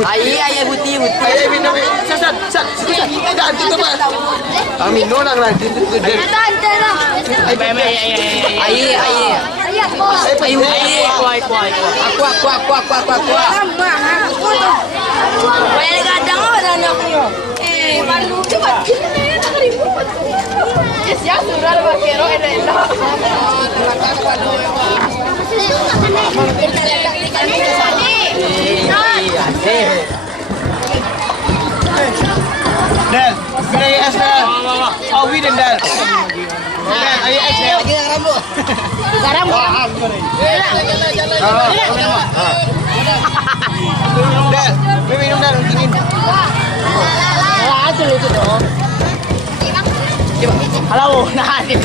Ayah putih. Ayah minum. Sat. Dah tu apa? Kami nolak lah. Dal, bila es dah. Awi dan dal. Dal, ayo es dah. Lagi rambut. Garam. Dal, minum dal dingin. Itu dong. Halo, nah, bagi.